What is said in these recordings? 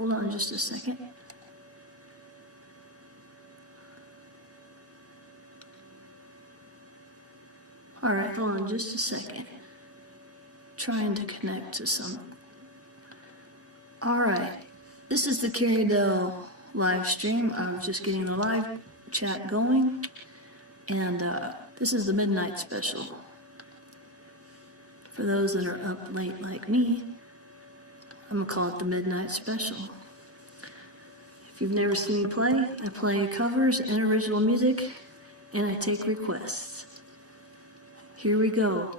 hold on just a second. All right, hold on just a second. Trying to connect to some. All right, this is the Cari Dell live stream. I was just getting the live chat going, and this is the midnight special. For those that are up late like me, I'm gonna call it the midnight special. If you've never seen me play, I play covers and original music, and I take requests. Here we go.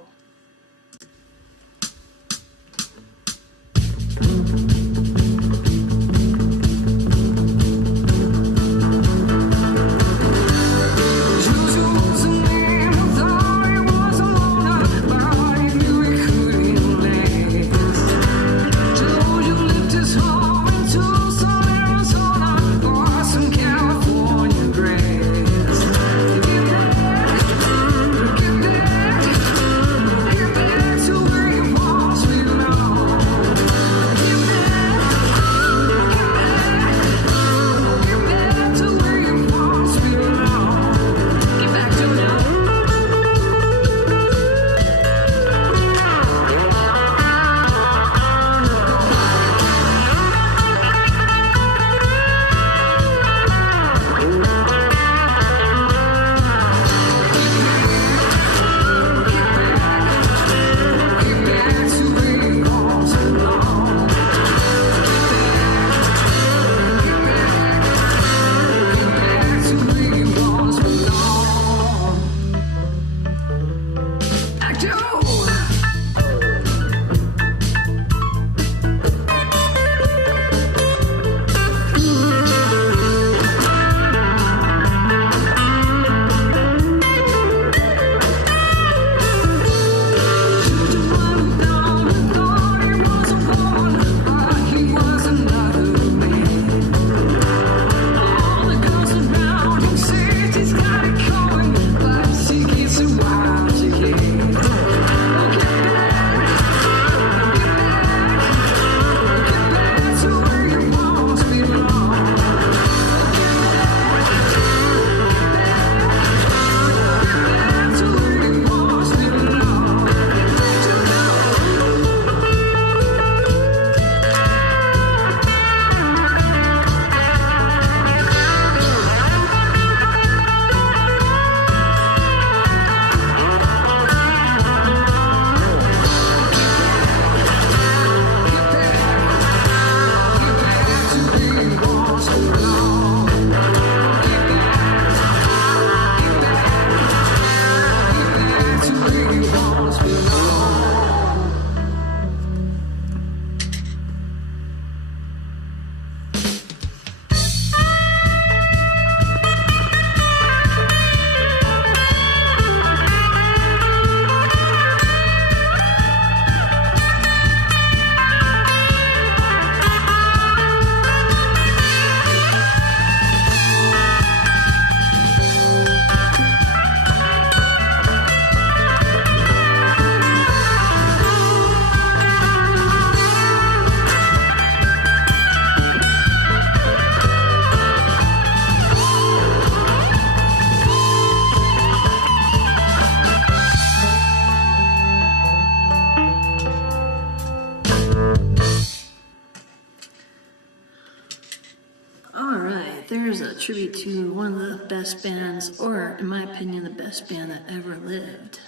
There's a tribute to one of the best bands, or in my opinion, the best band that ever lived,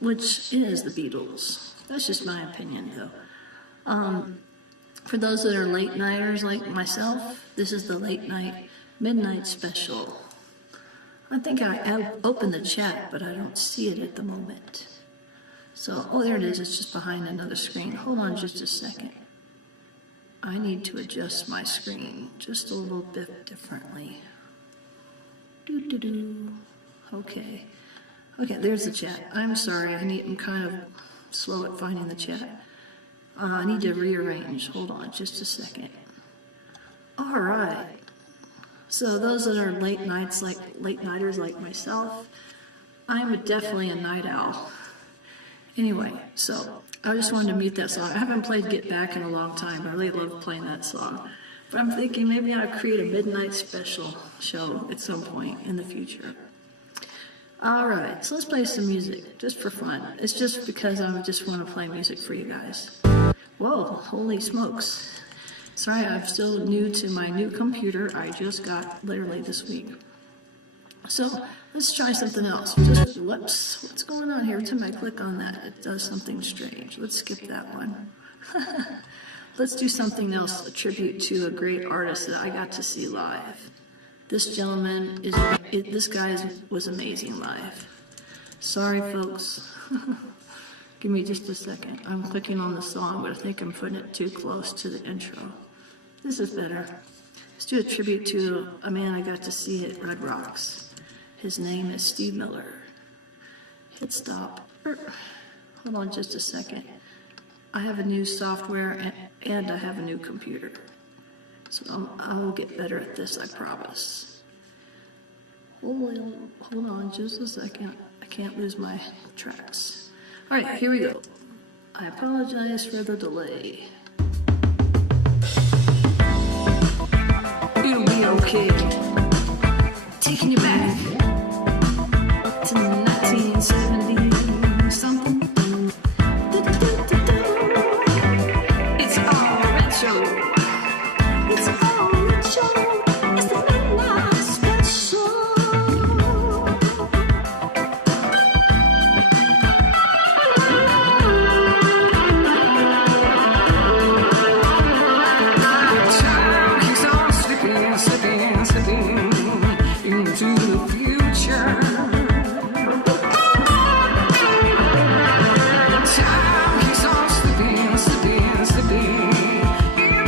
which is the Beatles. That's just my opinion, though. For those that are late nighters like myself, this is the late night midnight special. I think I opened the chat, but I don't see it at the moment. So, oh, there it is. It's just behind another screen. Hold on just a second. I need to adjust my screen just a little bit differently. Okay. Okay, there's the chat. I'm sorry. I'm kind of slow at finding the chat. I need to rearrange. Hold on just a second. All right. So those that are late nighters like myself, I'm definitely a night owl. Anyway, so I just wanted to meet that song. I haven't played Get Back in a long time, but I really love playing that song. But I'm thinking maybe I'll create a midnight special show at some point in the future. All right, so let's play some music, just for fun. It's just because I just want to play music for you guys. Whoa, holy smokes. Sorry, I'm still new to my new computer I just got literally this week. So let's try something else. Just, whoops, what's going on here? Every time I click on that, it does something strange. Let's skip that one. Let's do something else, a tribute to a great artist that I got to see live. This gentleman, this guy was amazing live. Sorry, folks. Give me just a second. I'm clicking on the song, but I think I'm putting it too close to the intro. This is better. Let's do a tribute to a man I got to see at Red Rocks. His name is Steve Miller. Hit stop. Hold on just a second. I have a new software and I have a new computer. So I will get better at this, I promise. Hold on just a second. I can't lose my tracks. All right, here we go. I apologize for the delay. It'll be okay. Taking you back to 1970 something. It's all retro. It's all retro. It's the midnight special. Time keeps on slipping, slipping, slipping into the future. Time keeps on slipping, slipping, slipping into the future.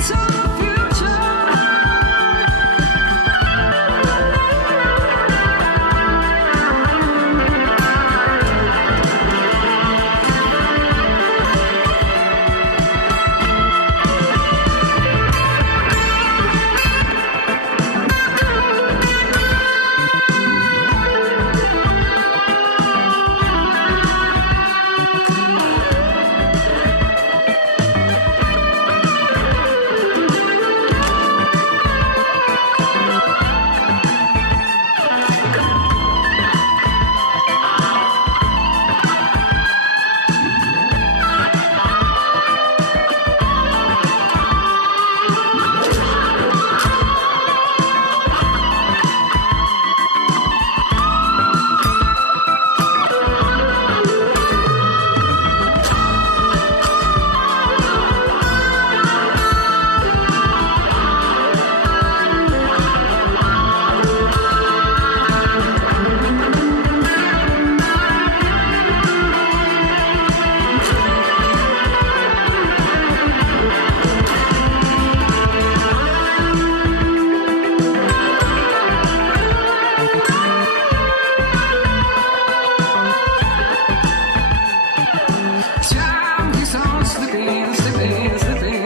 Time keeps on slipping, slipping, slipping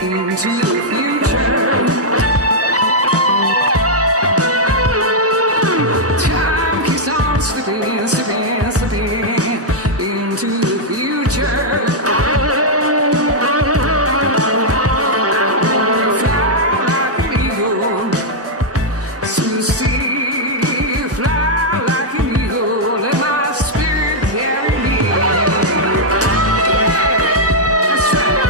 into the future. Time keeps on slipping, slipping, slipping into the future. Fly like an eagle to sea. Fly like an eagle, let my spirit carry me. That's right.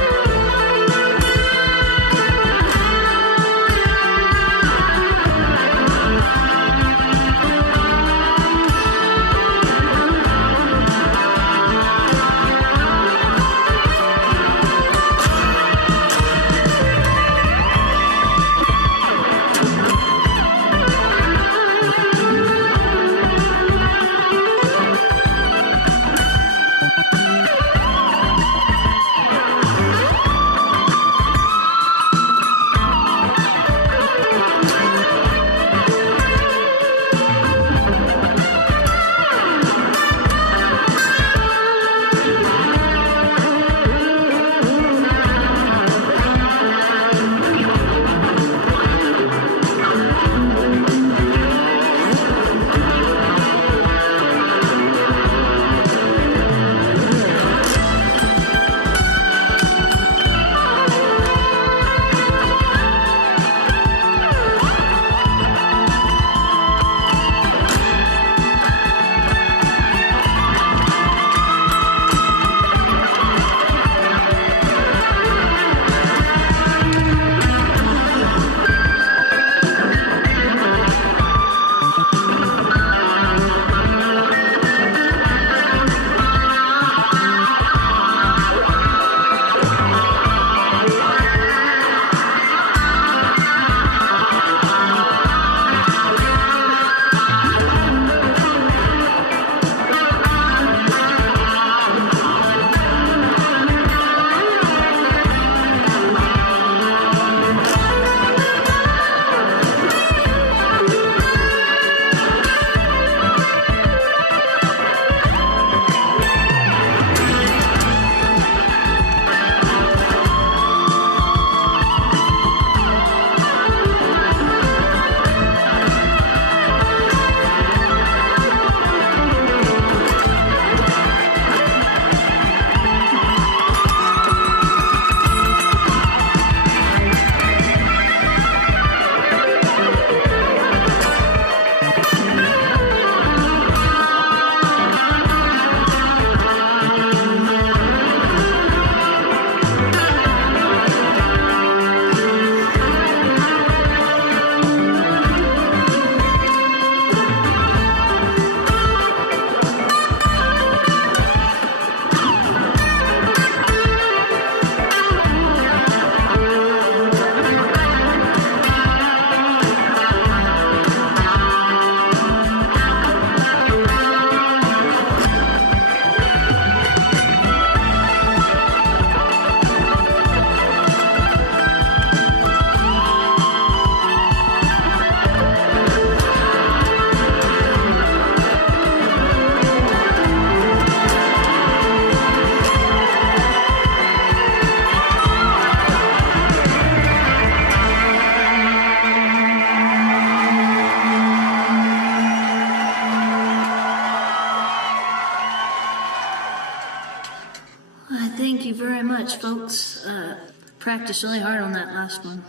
practiced really hard on that last one.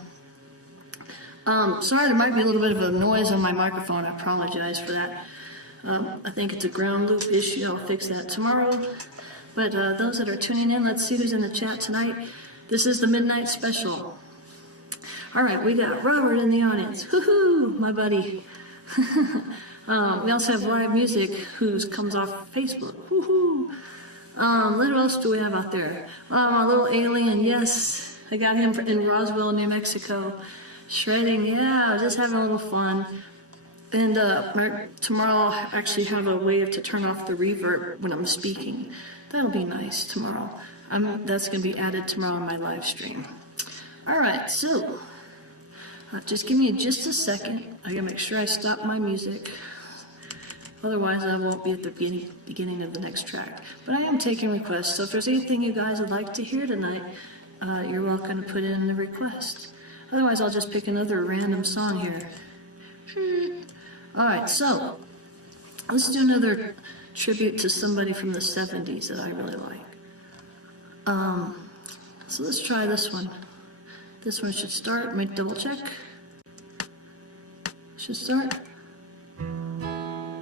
Sorry, there might be a little bit of a noise on my microphone. I apologize for that. I think it's a ground loop issue. I'll fix that tomorrow. But those that are tuning in, let's see who's in the chat tonight. This is the Midnight Special. All right, we got Robert in the audience. Woohoo, my buddy. We also have live music who comes off Facebook. Woohoo. What else do we have out there? A little alien, yes. I got him in Roswell, New Mexico. Shredding, yeah, just having a little fun. And tomorrow I'll actually have a way to turn off the reverb when I'm speaking. That'll be nice tomorrow. That's going to be added tomorrow on my live stream. All right, so just give me just a second. I got to make sure I stop my music. Otherwise, I won't be at the beginning of the next track. But I am taking requests, so if there's anything you guys would like to hear tonight, you're welcome to put in a request. Otherwise, I'll just pick another random song here. All right, so let's do another tribute to somebody from the 70s that I really like. So let's try this one. This one should start. Let me double check. Should start.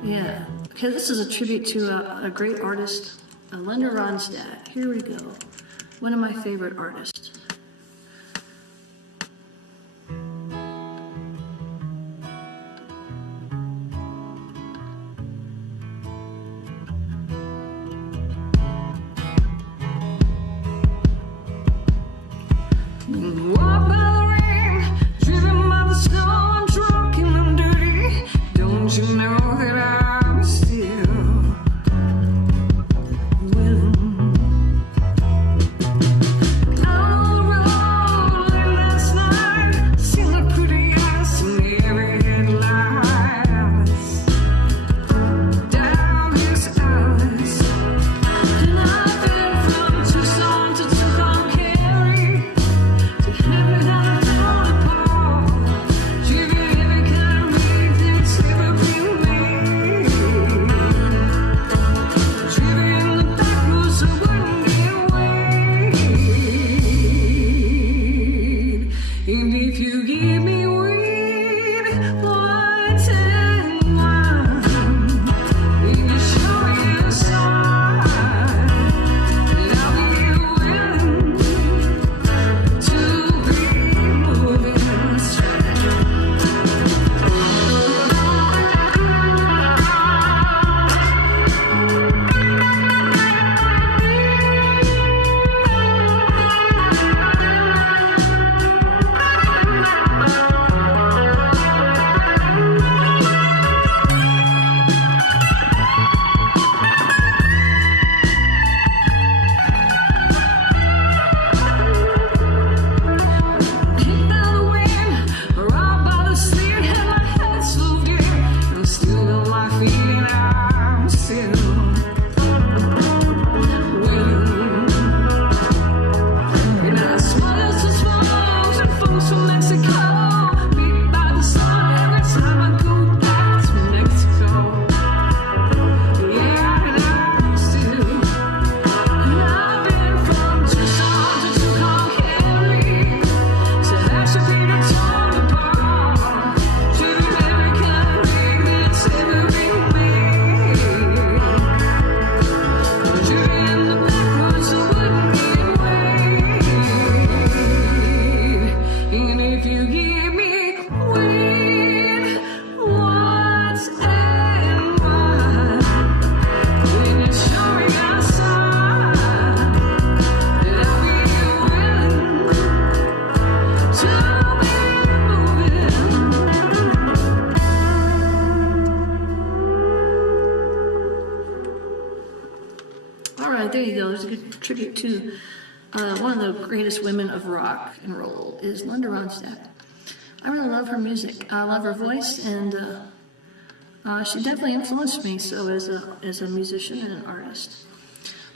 Yeah. Okay, this is a tribute to a great artist, Linda Ronstadt. Here we go. One of my favorite artists. There you go. There's a good tribute to one of the greatest women of rock and roll is Linda Ronstadt. I really love her music. I love her voice, and she definitely influenced me. So as a musician and an artist.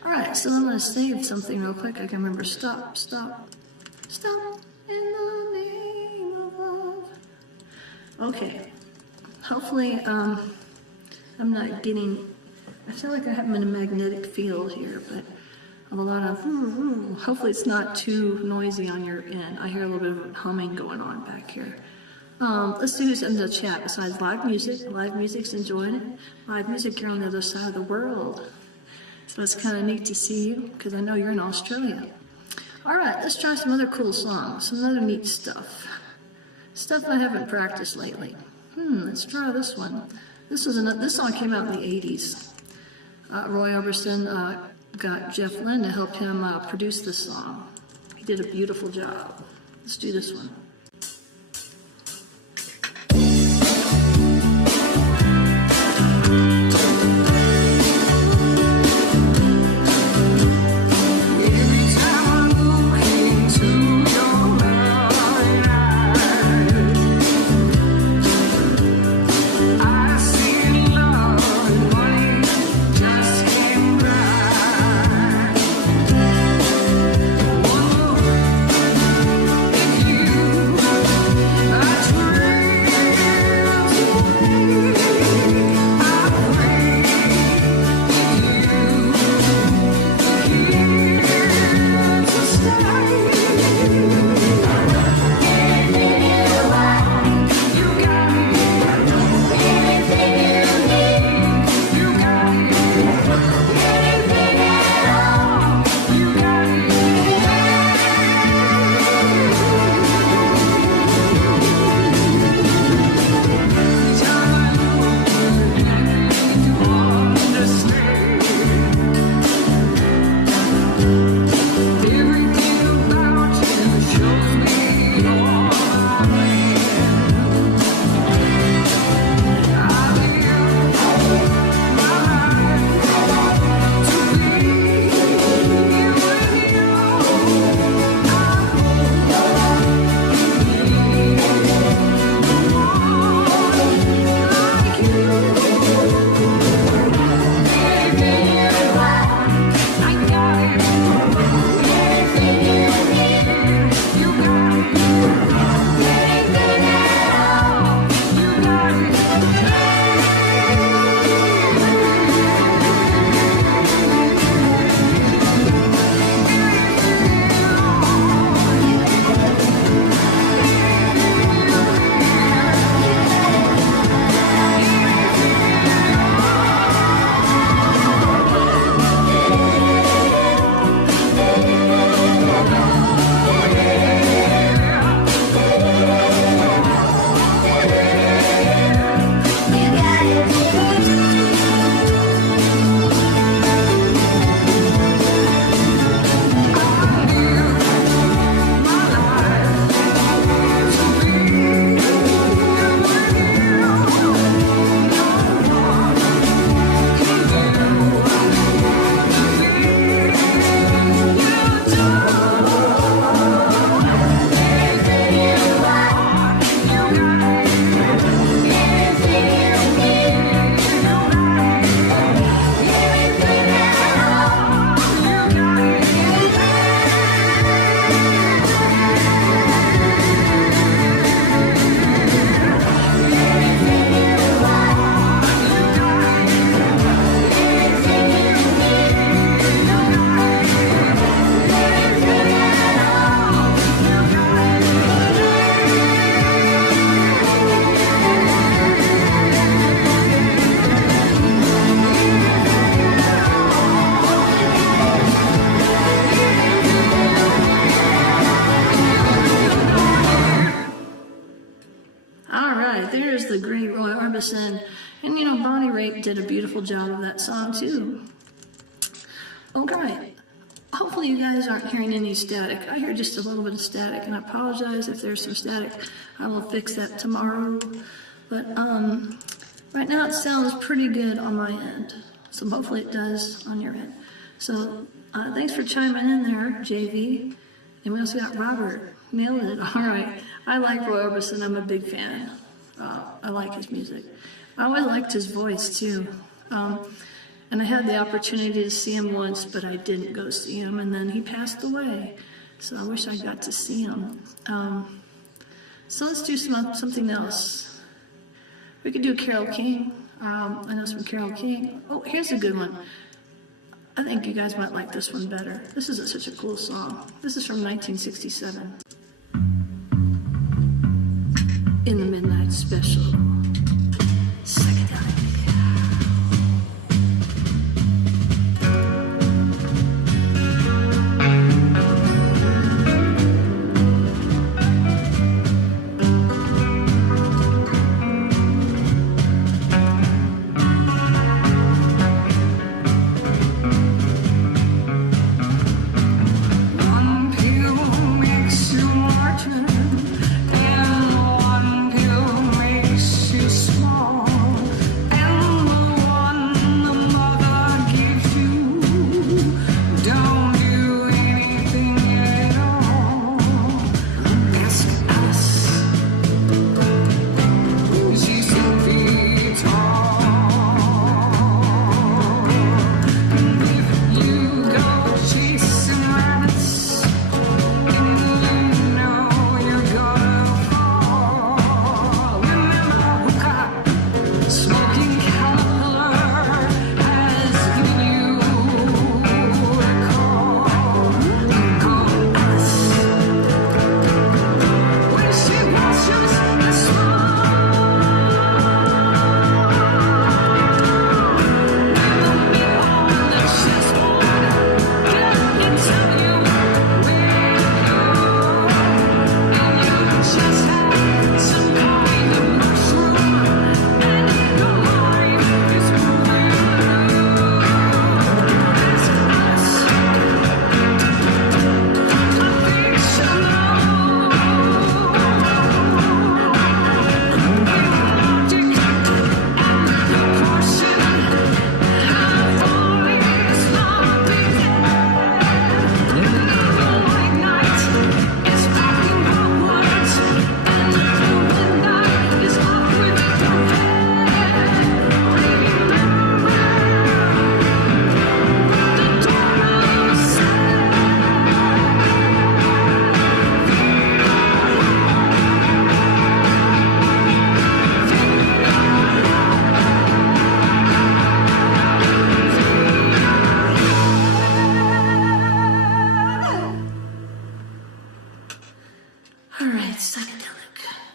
All right, so I'm going to save something real quick. I can remember. Stop in the name of love. Okay. Hopefully, I'm not getting. I feel like I have a magnetic field here, but have a lot of, hopefully it's not too noisy on your end. I hear a little bit of humming going on back here. Let's do this in the chat. Besides live music's enjoying it. Live music here on the other side of the world. So it's kind of neat to see you, because I know you're in Australia. All right, let's try some other cool songs, some other neat stuff. Stuff I haven't practiced lately. Let's try this one. This song came out in the 80s. Roy Orbison got Jeff Lynne to help him produce this song. He did a beautiful job. Let's do this one. And you know, Bonnie Raitt did a beautiful job of that song too. Okay, hopefully you guys aren't hearing any static. I hear just a little bit of static, and I apologize if there's some static. I will fix that tomorrow. But right now it sounds pretty good on my end, so hopefully it does on your end. So thanks for chiming in there, JV. And we also got Robert. Nailed it. All right. I like Roy Orbison. I'm a big fan. I like his music. I always liked his voice too. And I had the opportunity to see him once, but I didn't go see him. And then he passed away. So I wish I got to see him. So let's do something else. We could do Carole King. I know some Carole King. Oh, here's a good one. I think you guys might like this one better. This is such a cool song. This is from 1967. In the Midnight Special. Psychedelic.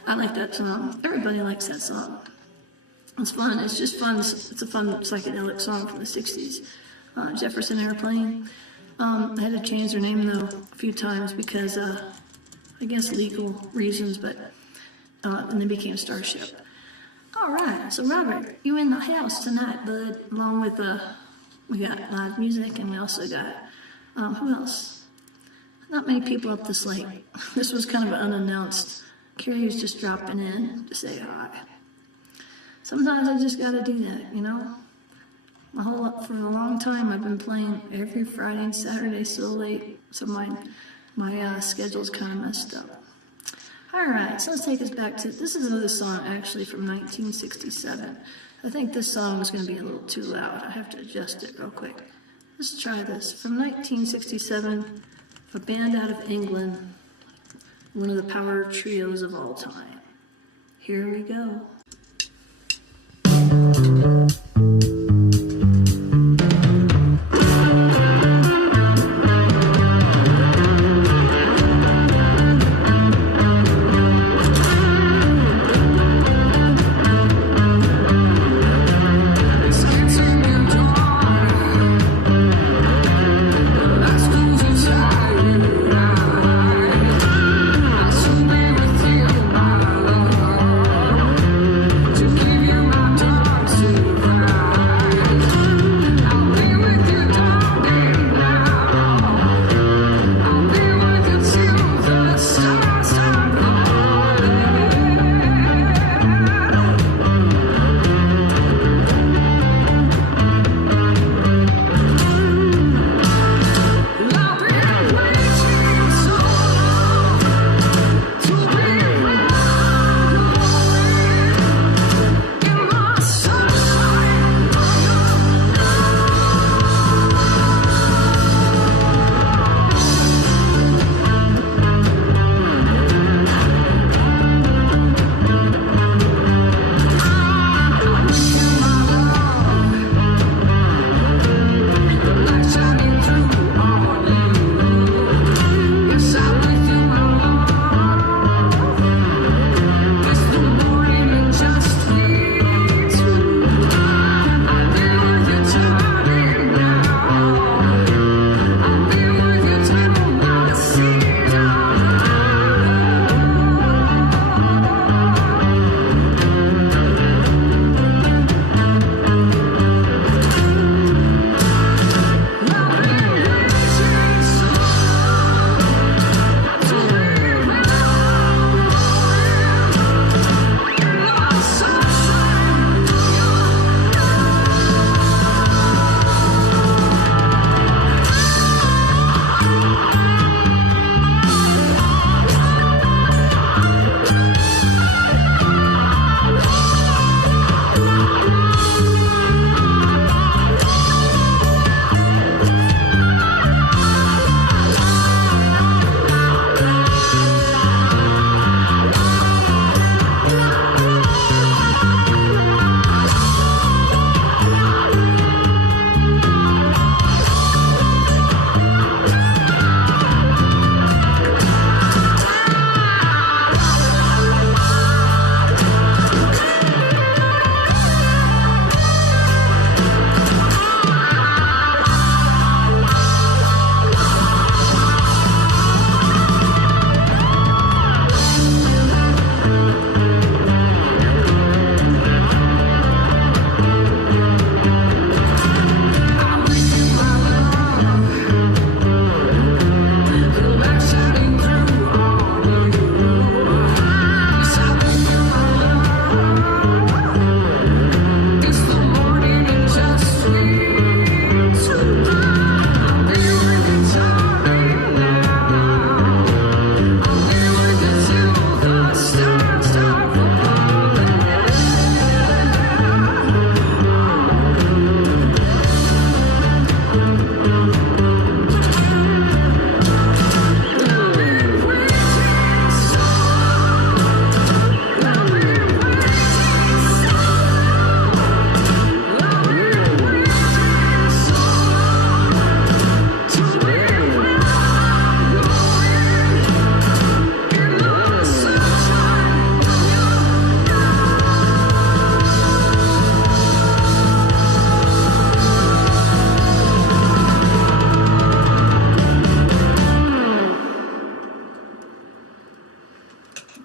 I like that song. Everybody likes that song. It's fun. It's just fun. It's a fun psychedelic song from the 60s. Jefferson Airplane. I had to change their name, though, a few times because, I guess, legal reasons, but and they became Starship. All right. So, Robert, you in the house tonight, bud, along with, we got live music, and we also got, who else? Not many people up this late. This was kind of an unannounced. Cari was just dropping in to say hi. Sometimes I just gotta do that, you know? For a long time, I've been playing every Friday and Saturday so late, so my schedule's kind of messed up. All right, so let's take us back to, this is another song actually from 1967. I think this song is going to be a little too loud. I have to adjust it real quick. Let's try this. From 1967, a band out of England, one of the power trios of all time. Here we go.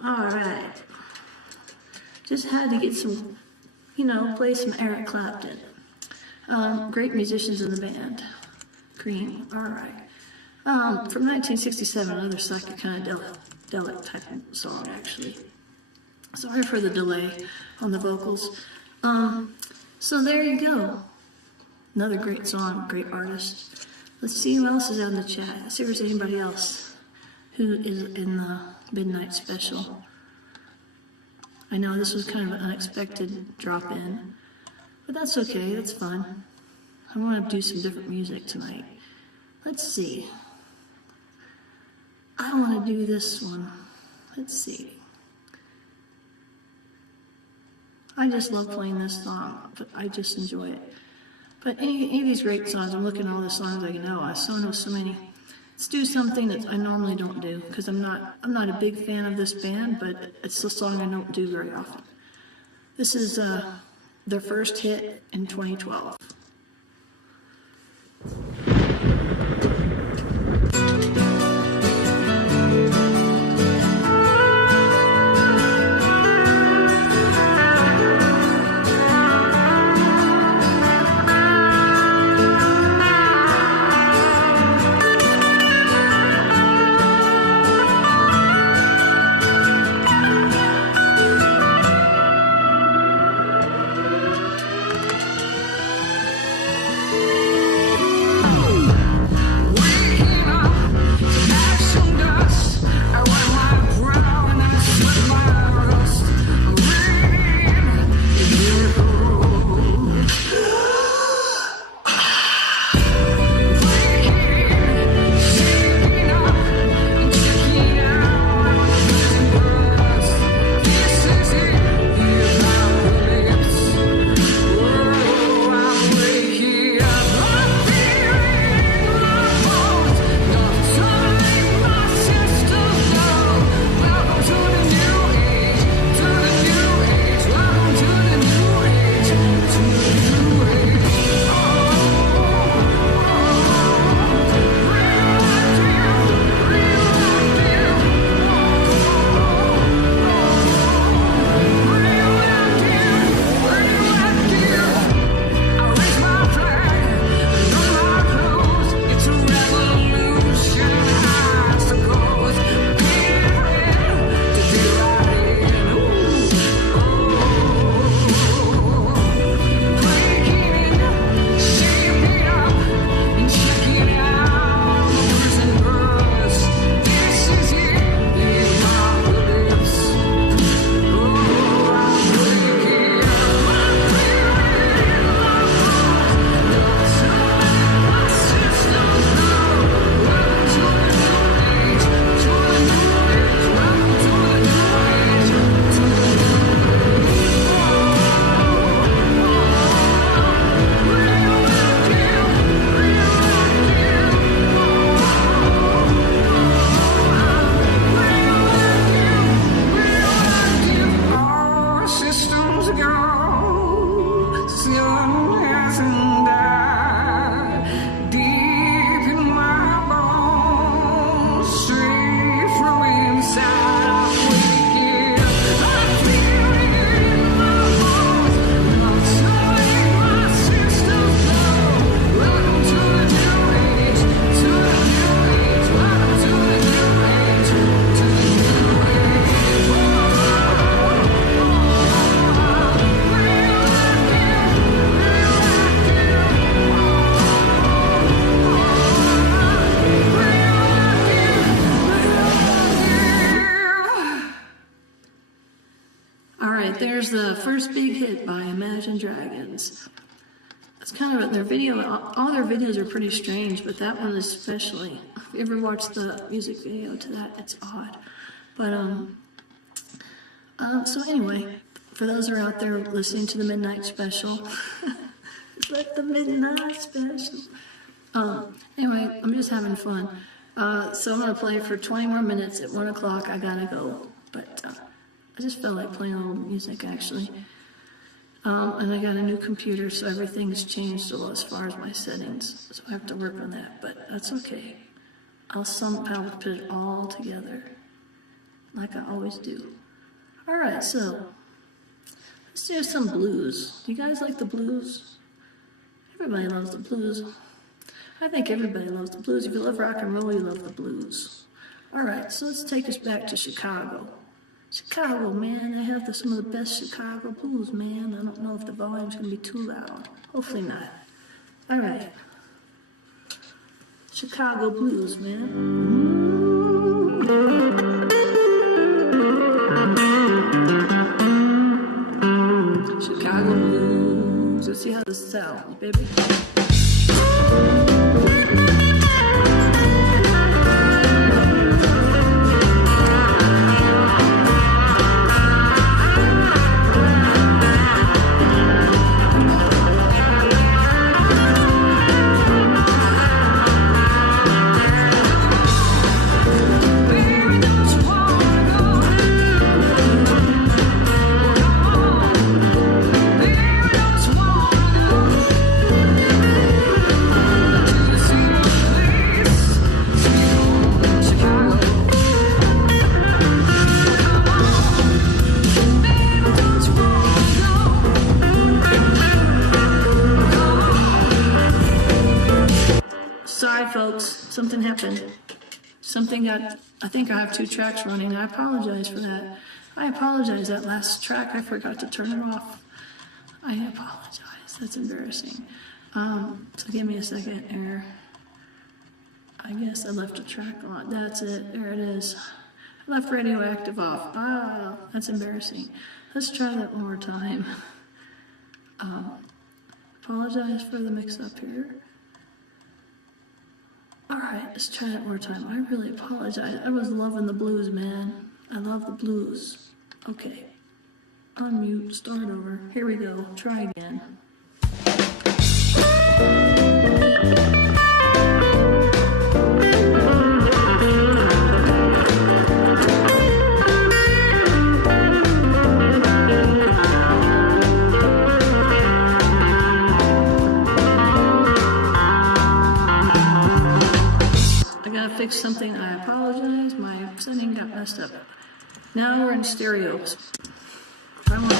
Alright. Just had to get some, play some Eric Clapton. Great musicians in the band. Cream, alright. From 1967, another psychedelic type of song, actually. Sorry for the delay on the vocals. So there you go. Another great song, great artist. Let's see who else is out in the chat. Let's see if there's anybody else who is in the Midnight Special. I know this was kind of an unexpected drop-in, but that's okay, that's fun. I want to do some different music tonight. Let's see. I want to do this one. Let's see. I just love playing this song, but I just enjoy it. But any of these great songs, I'm looking at all the songs I know. I know so many. Let's do something that I normally don't do, because I'm not a big fan of this band, but it's a song I don't do very often. This is their first hit in 2012. There's the first big hit by Imagine Dragons. It's kind of their video, all their videos are pretty strange, but that one especially. If you ever watched the music video to that, it's odd. But, so anyway, for those who are out there listening to the Midnight Special, it's like the Midnight Special. Anyway, I'm just having fun. So I'm going to play for 20 more minutes. At 1 o'clock, I gotta go. But I just felt like playing a little music, actually. And I got a new computer, so everything's changed a little as far as my settings. So I have to work on that, but that's okay. I'll somehow put it all together. like I always do. Alright, so let's do some blues. Do you guys like the blues? Everybody loves the blues. I think everybody loves the blues. If you love rock and roll, you love the blues. Alright, so let's take us back to Chicago. Chicago, man, they have some of the best Chicago blues, man. I don't know if the volume's going to be too loud. Hopefully not. Alright. Chicago blues, man. Chicago blues. Let's see how this sounds, baby. Sorry, folks, something happened. Something got, I think I have 2 tracks running. I apologize for that. I apologize. That last track, I forgot to turn it off. I apologize. That's embarrassing. So give me a second here. I guess I left a track on. That's it. There it is. I left Radioactive off. Ah, that's embarrassing. Let's try that one more time. Apologize for the mix-up here. Alright, let's try it one more time. I really apologize. I was loving the blues, man. I love the blues. Okay. Unmute, start over. Here we go. Try again. Fix something, I apologize, my setting got messed up. Now we're in stereos. Try one.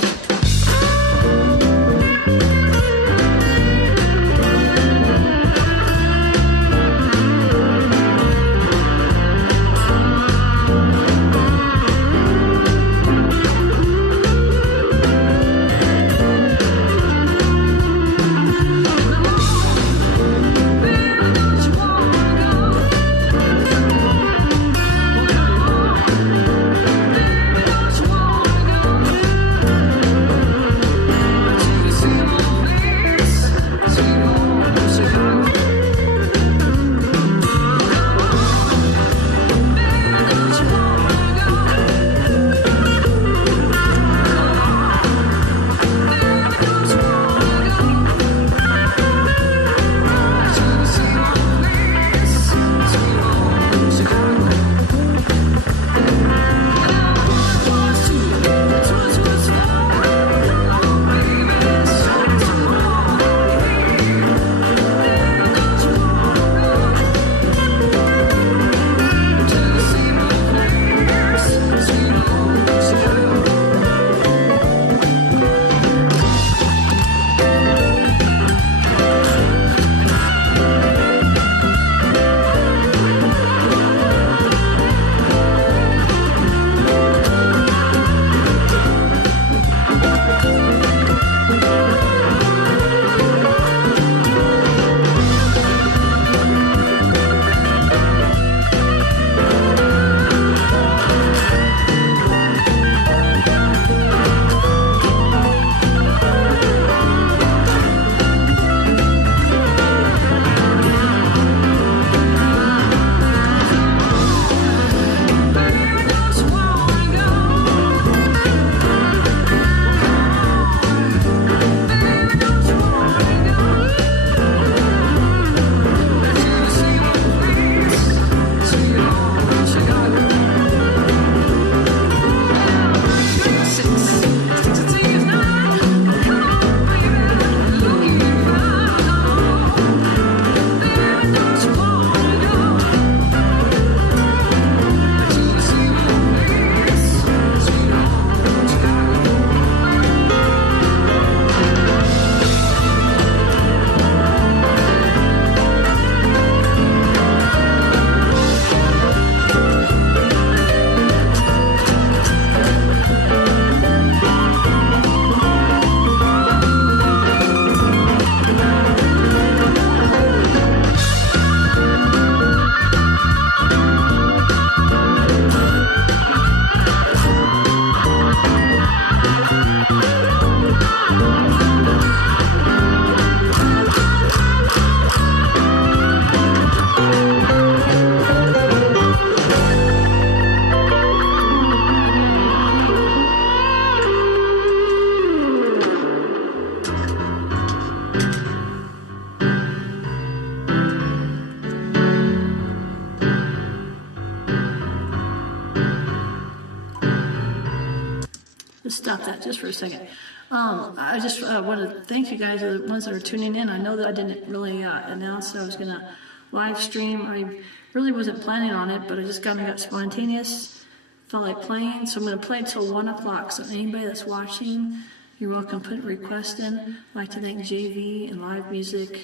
Just stop that just for a second. I just want to thank you guys, the ones that are tuning in. I know that I didn't really announce that I was going to live stream. I really wasn't planning on it, but I just got spontaneous. Felt like playing, so I'm going to play till 1 o'clock. So anybody that's watching, you're welcome to put a request in. I'd like to thank JV and Live Music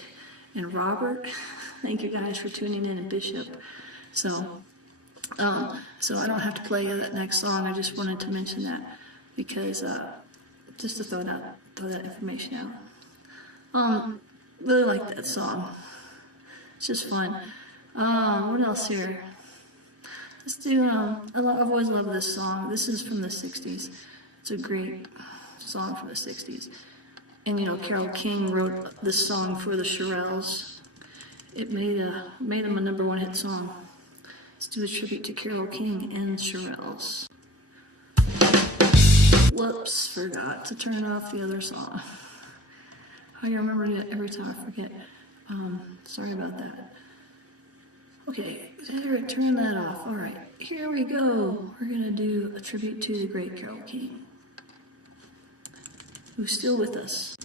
and Robert. Thank you guys for tuning in, and Bishop. So I don't have to play that next song. I just wanted to mention that because just to throw that information out. Really like that song. It's just fun. What else here? Let's do, I've always loved this song. This is from the 60s. It's a great song from the 60s. And you know, Carole King wrote this song for the Shirelles. It made them a #1 hit song. Let's do a tribute to Carole King and Shirelles. Whoops, forgot to turn off the other song. I remember it every time I forget. Sorry about that. Okay, turn that off. All right, here we go. We're gonna do a tribute to the great Carole King, who's still with us.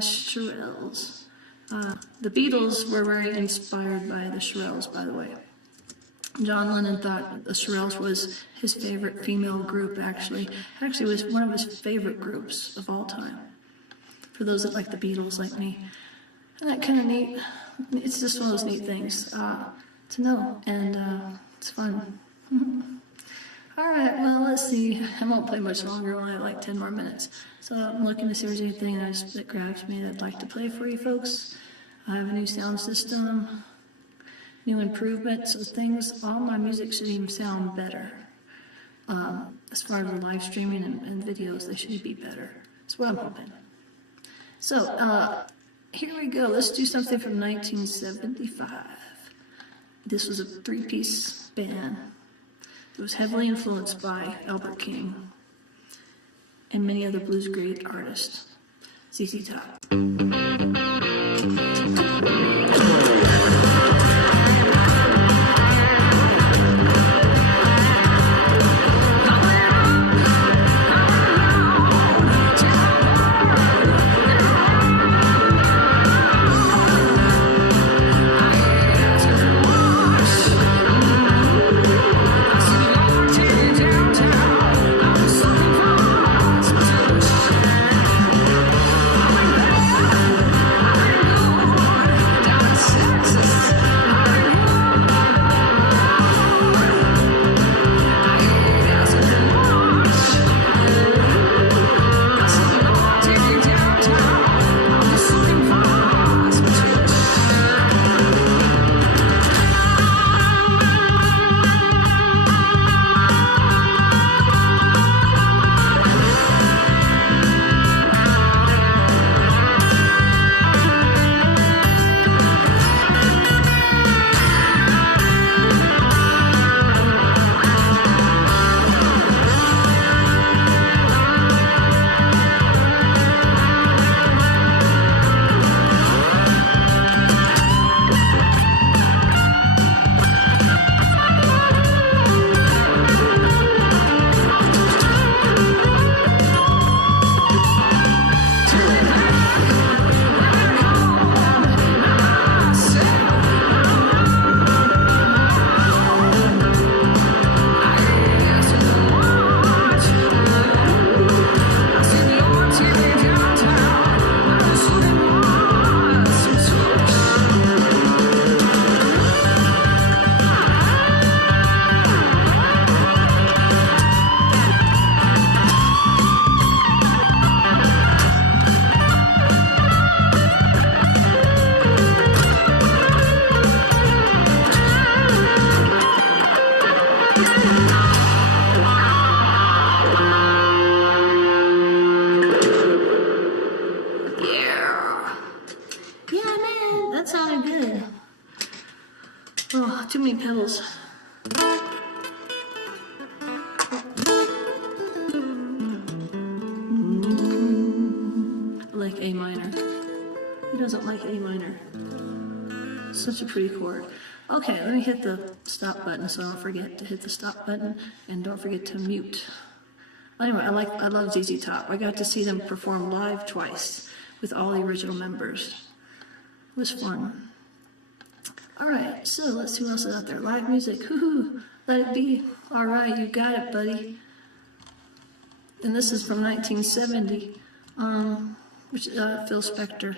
Shirelles. The Beatles were very inspired by the Shirelles, by the way. John Lennon thought the Shirelles was his favorite female group, actually. Actually, it was one of his favorite groups of all time. For those that like the Beatles, like me. And that kind of neat. It's just one of those neat things to know, and it's fun. All right, well, let's see. I won't play much longer, only like 10 more minutes. So I'm looking to see if there's anything that grabs me that I'd like to play for you folks. I have a new sound system, new improvements, so things, all my music should even sound better. As far as the live streaming and videos, they should be better. That's what I'm hoping. So, here we go. Let's do something from 1975. This was a three-piece band. It was heavily influenced by Albert King and many other blues great artists. ZZ Top. Oh, too many pedals. I like A minor. Who doesn't like A minor? Such a pretty chord. Okay, let me hit the stop button so I don't forget to hit the stop button, and don't forget to mute. Anyway, I love ZZ Top. I got to see them perform live twice with all the original members. It was fun. Alright, so let's see what else is out there. Live music. Woohoo! Let it be. Alright, you got it, buddy. And this is from 1970, which Phil Spector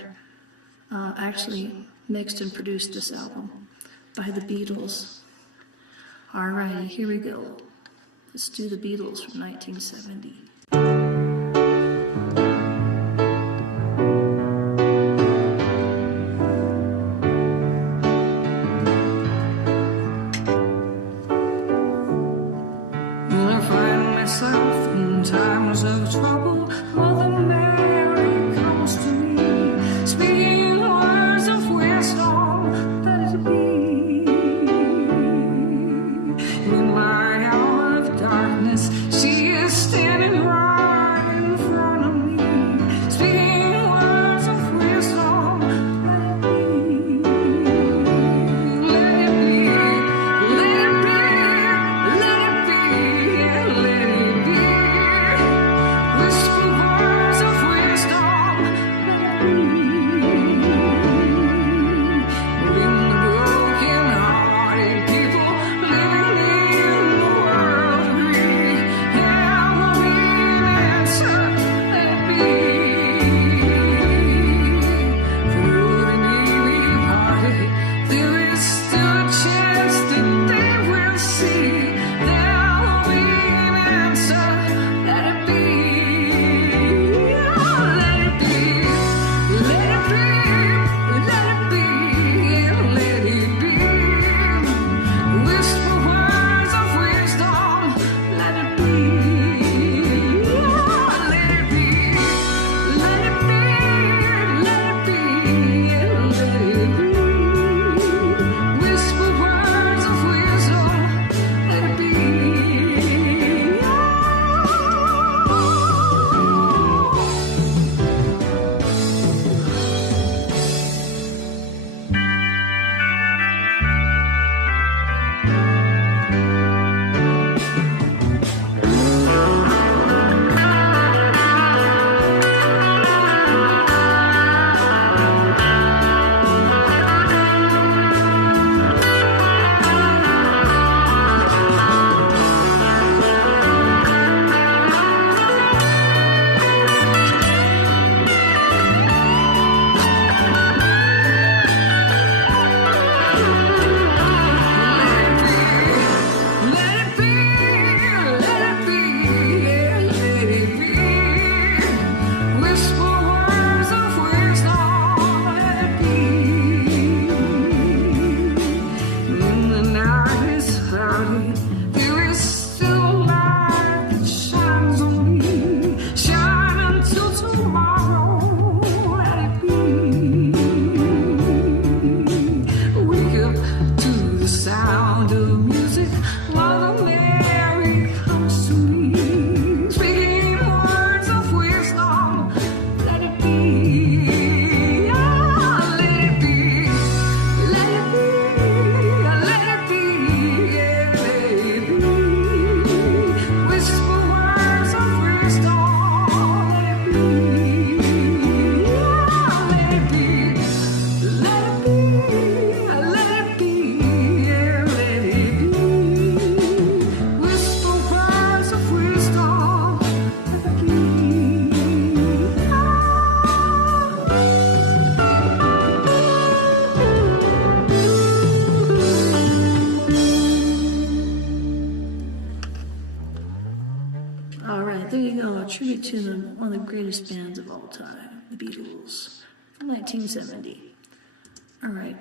actually mixed and produced this album by the Beatles. Alright, here we go. Let's do the Beatles from 1970. We're the music while the Mary comes to me, speaking words of wisdom. Let it be, ah, let it be, let it be, let it be, yeah, let it be. Whisper words of wisdom. Let it be, yeah, let it be, let it be, let it be, yeah, let it be. Whisper words of wisdom. Let it be, All right, there you go. A tribute to one of the greatest bands of all time, the Beatles, from 1970. All right,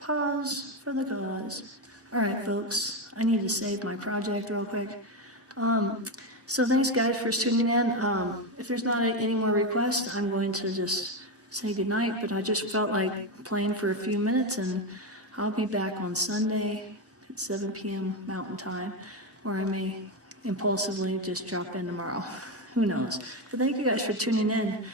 pause for the cause. All right, folks, I need to save my project real quick. So thanks, guys, for tuning in. If there's not any more requests, I'm going to just say goodnight, but I just felt like playing for a few minutes, and I'll be back on Sunday at 7 p.m. Mountain Time, or I may impulsively just drop in tomorrow. Who knows? But thank you guys for tuning in.